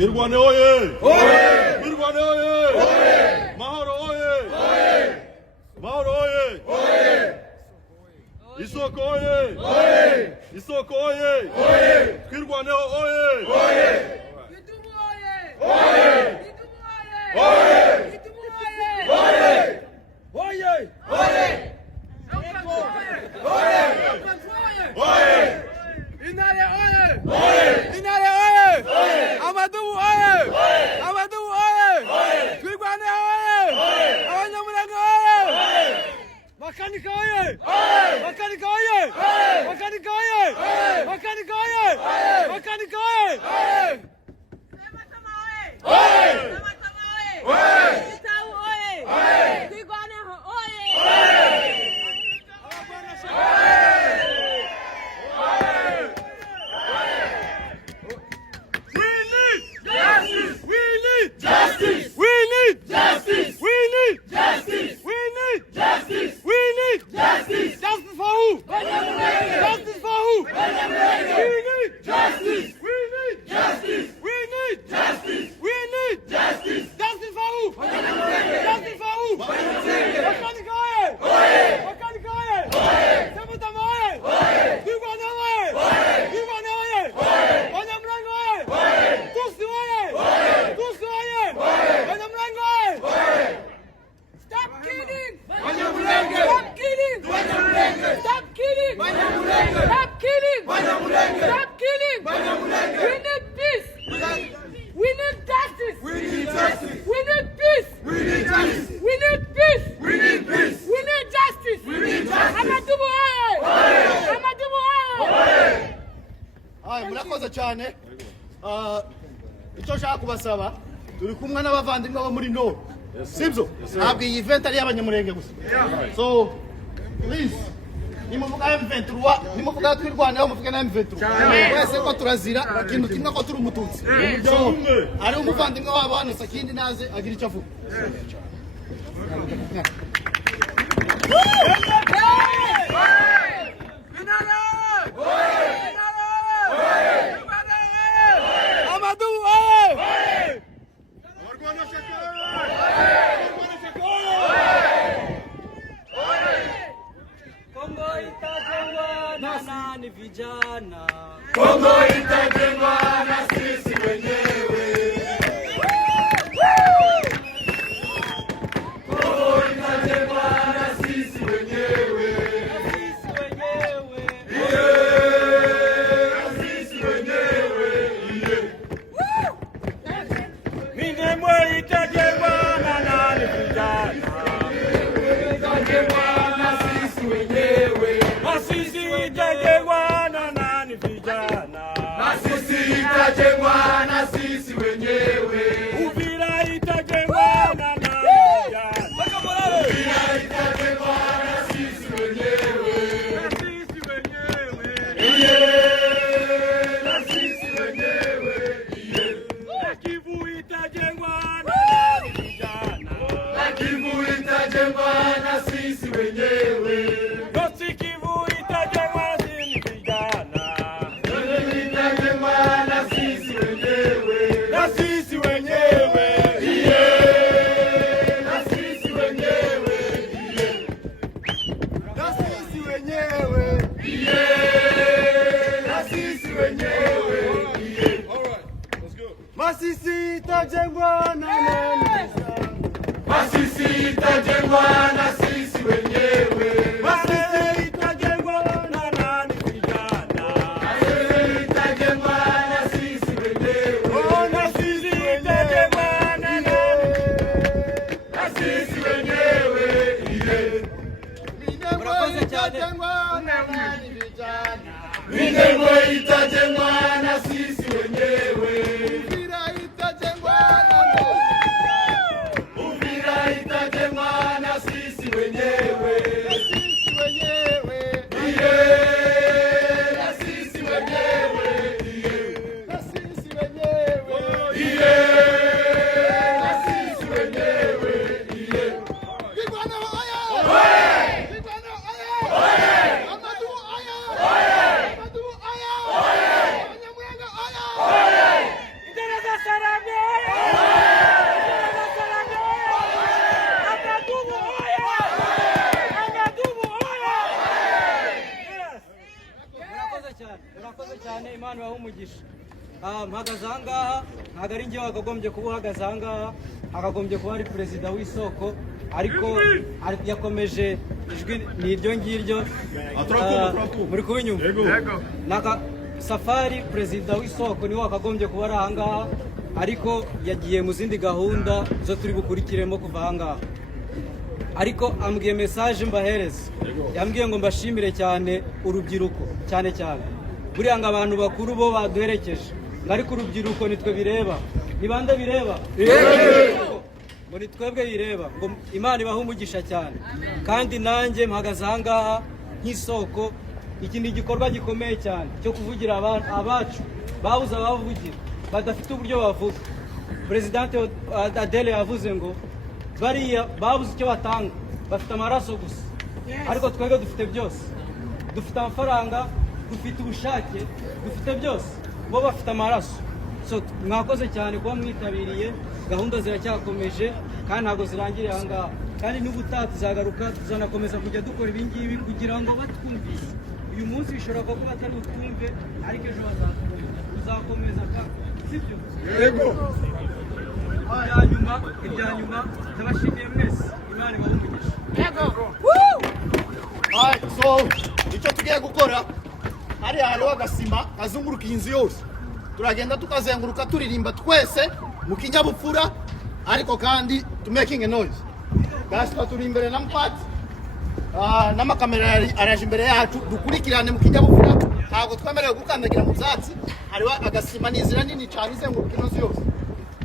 Twirwane oye! Oye! Twirwane oye! Oye! Mahoro oye! Oye! Mahoro oye! Oye! Isoko oye! Oye! Isoko oye! Oye! Twirwane oye! Oye! Gitumo oye! Oye! Gitumo oye! Oye! Gitumo oye! Oye! Oye! Oye! Inare oye! Oye! Inare oye! Oye! Amadubu oye! Oye! Amadubu oye! Oye! Twirwane oye! Oye! Abanyamulenge oye! Oye! Makanika oye! Oye! Makanika oye! Oye! Makanika oye! Oye! Makanika oye! Oye! Makanika oye! Oye! Sematama oye! Oye! Sematama oye! Oye! Itau oye! Oye! Twirwane oye! Justice! We need Justice! We need Justice! We need Justice! We need Justice! Justice for who? Justice for who? We need Justice! We need Justice! We need Justice! We need Justice! Justice for who? Justice for who? Makanika oye! Makanika oye! Sematama oye! Twirwane oye! Twirwane oye! Abanyamulenge oye! Tusi oye! Tusi oye! Abanyamulenge oye! Stop killing! Banyamulenge! Stop killing! Banyamulenge! Stop killing! Banyamulenge! Stop killing! Banyamulenge! Stop killing! Banyamulenge! We need peace! We need justice! We need justice! We need peace! We need justice! We need peace! We need peace! We need justice! We need justice! Amadubu oye! Amadubu oye! Hai murakoze cyane. Icyo nshaka kubasaba turi kumwe n'abavandimwe bo muri Nord. Sibyo? Ntabwo iyi event ari y'abanyamurenge gusa. So please nimuvuga M23 nimuvuga twirwaneho muvuge na M23. Wese ko turazira ikintu kimwe ko turi umututsi. So ari umuvandimwe wabo hano Sakindi naze agira icyo avuga. Amadubu oye! Kongo itajengwa na nani vijana? Kongo itajengwa na sisi wenyewe. Kongo itajengwa na sisi wenyewe. Sisi wenyewe. Na sisi wenyewe. Minembwe itajengwa na nani vijana? Itajengwa na sisi wenyewe. Masisi itajengwa na nani vijana? Na sisi itajengwa na sisi wenyewe. Uvira itajengwa na nani vijana? Ila itajengwa na sisi wenyewe. Sisi wenyewe. Na sisi wenyewe. Kivu itajengwa na nani vijana? Na Kivu itajengwa na sisi wenyewe. Nosi Kivu itajengwa na sisi vijana. Yote itajengwa na sisi wenyewe. Na sisi wenyewe. Na sisi wenyewe. Na sisi wenyewe. Na sisi wenyewe. Masisi itajengwa na nani vijana? Masisi itajengwa na sisi wenyewe. Masisi itajengwa na nani vijana? Yote itajengwa na sisi wenyewe. Oh, na sisi itajengwa na nani? Na sisi wenyewe. Minembwe itajengwa na nani vijana? Minembwe itajengwa na sisi wenyewe. Uvira itajengwa na nani? Uvira itajengwa na sisi wenyewe. Sisi wenyewe. Na sisi wenyewe. Na sisi wenyewe. Na sisi wenyewe. Twirwane oye! Twirwane oye! Amadubu oye! Amadubu oye! Abanyamulenge oye! Imana ibahe umugisha. Mpagaze aha ngaha ntabwo ari njyewe wakagombye kuba uhagaze aha ngaha, hakagombye kuba ari perezida w'isoko, ariko yakomeje ijwi ni iryo ngiryo muri kuba inyuma. Safari perezida w'isoko niwe wakagombye kuba ari aha ngaha, ariko yagiye mu zindi gahunda zo turi bukurikiremo kuva aha ngaha. Ariko ambwiye message mbahereza, yambwiye ngo mbashimire cyane urubyiruko cyane cyane. Buriya ngo abantu bakuru bo baduherekeje, ariko urubyiruko nitwe bireba. Ni bande bireba? Ngo nitwebwe bireba. Ngo Imana ibahe umugisha cyane. Kandi nanjye mpagaze aha ngaha nk'isoko. Iki ni igikorwa gikomeye cyane cyo kuvugira abacu babuze abavugira badafite uburyo bavuga. Presidente Adele yavuze ngo bariya babuze icyo batanga, bafite amaraso gusa, ariko twebwe dufite byose. Dufite amafaranga, dufite ubushake, dufite byose, bo bafite amaraso. So mwakoze cyane kuba mwitabiriye, gahunda ziracyakomeje kandi ntabwo zirangiriye aha ngaha, kandi n'ubutaha tuzagaruka, tuzanakomeza kujya dukora ibi ngibi kugira ngo batwumvise. Uyu munsi bishobora kuba batari utwumve, ariko ejo bazatwumva. Tuzakomeza kandi sibyo? Yego. Ibya nyuma ndabashimiye mwese, Imana ibahe umugisha. Yego. So icyo tugiye gukora, hariya hariho agasima kazunguruka iyi nzu yose, turagenda tukazenguruka turirimba twese mu kinyabupfura, ariko kandi to making a noise. Gaspa turi imbere na mpati, n'amakamera araje imbere yacu, dukurikirane mu kinyabupfura, ntabwo twemerewe gukandagira mu byatsi. Hariho agasima n'inzira nini cyane izenguruka ino nzu yose.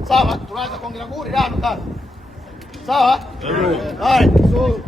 Sawa, turaza kongera guhurira hano kandi. Sawa? Alright, so